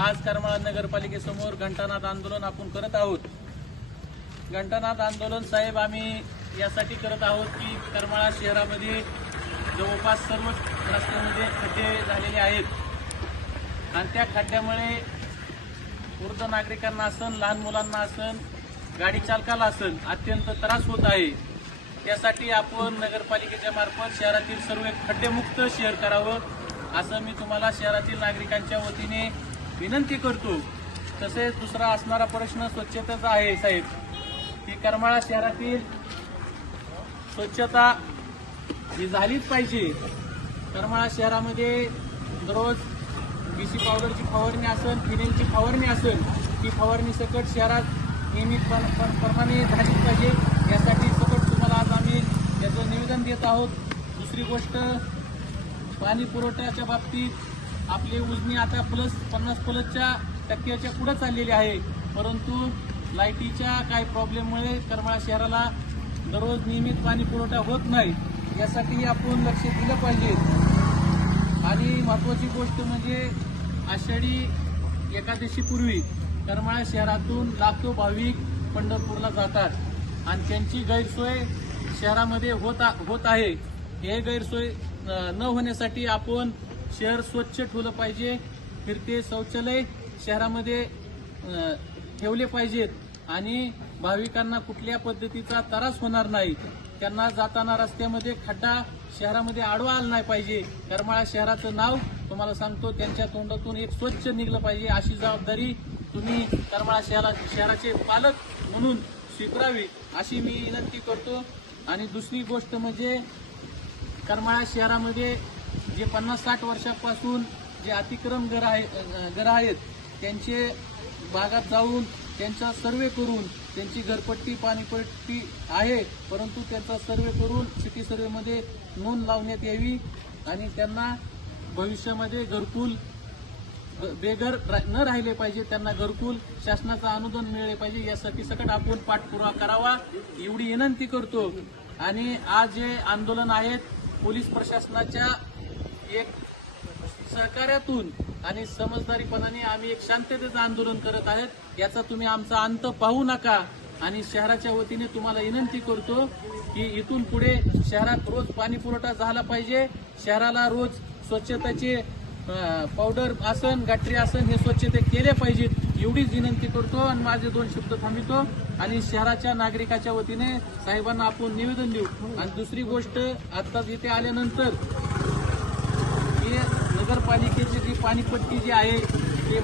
आज करमाळा नगरपालिकेसमोर घंटानाद आंदोलन आपण करत आहोत। घंटानाद आंदोलन साहेब आम्ही यासाठी करत आहोत की करमाळा शहरामध्ये जवळपास सर्व रस्त्यांमध्ये खड्डे झालेले आहेत आणि त्या खड्ड्यामुळे वृद्ध नागरिकांना असन, लहान मुलांना असन, गाडी चालकाला असन अत्यंत त्रास होत आहे। त्यासाठी आपण नगरपालिकेच्या मार्फत शहरातील सर्व खड्डेमुक्त शहर करावं असं मी तुम्हाला शहरातील नागरिकांच्या वतीने विनंती करतो। तसेच दुसरा असणारा प्रश्न स्वच्छतेचा आहे साहेब, की करमाळा शहरातील स्वच्छता ही झालीच पाहिजे। करमाळा शहरामध्ये दररोज बीसी पावडरची फवारणी असेल, फिनेलची फवारणी असेल, ती फवारणी सकट शहरात नियमितपणे झालीच पाहिजे। यासाठी सकट तुम्हाला आज आम्ही याचं निवेदन देत आहोत। दुसरी गोष्ट, पाणी पुरवठ्याच्या बाबतीत आपली उजनी आता +50% पुढे चाललेली आहे, परंतु लाईटीच्या काही प्रॉब्लेममुळे करमाळा शहराला दररोज नियमित पाणी पुरवठा होत नाही। यासाठी आपण लक्ष दिलं पाहिजे। आणि महत्त्वाची गोष्ट म्हणजे आषाढी एकादशीपूर्वी करमाळा शहरातून लाखो भाविक पंढरपूरला जातात आणि त्यांची गैरसोय शहरामध्ये होत आहे। हे गैरसोय न होण्यासाठी आपण शहर स्वच्छ ठेवलं पाहिजे। फिरते शौचालय शहरामध्ये ठेवले पाहिजेत आणि भाविकांना कुठल्या पद्धतीचा त्रास होणार नाही। त्यांना जाताना रस्त्यामध्ये खड्डा शहरामध्ये आडवा आला नाही पाहिजे। करमाळा शहराचं नाव तुम्हाला सांगतो, त्यांच्या तोंडातून एक स्वच्छ निघलं पाहिजे अशी जबाबदारी तुम्ही करमाळा शहराचे पालक म्हणून स्वीकारावी अशी मी विनंती करतो। आणि दुसरी गोष्ट म्हणजे करमाळा शहरामध्ये जे 50-60 वर्षापासून जे अतिक्रम घर आहेत त्यांचे भागात जाऊन त्यांचा सर्वे करून, त्यांची घरपट्टी पाणीपट्टी आहे परंतु त्यांचा सर्वे करून सिटी सर्वेमध्ये नोंद लावण्यात यावी आणि त्यांना भविष्यामध्ये घरकुल बेघर न राहिले पाहिजे, त्यांना घरकुल शासनाचं अनुदान मिळाले पाहिजे। यासाठी सकट आपण पाठपुरावा करावा एवढी विनंती करतो। आणि आज जे आंदोलन आहेत पोलीस प्रशासनाच्या एक सहकार्यातून आणि समजदारीपणाने आम्ही एक शांततेचं आंदोलन करत आहेत। याचा तुम्ही आमचा अंत पाहू नका आणि शहराच्या वतीने तुम्हाला विनंती करतो की इथून पुढे शहरात रोज पाणी पुरवठा झाला पाहिजे। शहराला रोज स्वच्छतेचे पावडर आसन, गटरी आसन हे स्वच्छते केले पाहिजेत एवढीच विनंती करतो आणि माझे 2 शब्द थांबवितो आणि शहराच्या नागरिकाच्या वतीने साहेबांना आपण निवेदन देऊ। आणि दुसरी गोष्ट, आत्ताच इथे आल्यानंतर नगरपालिकेची जी पाणीपट्टी जी आहे ते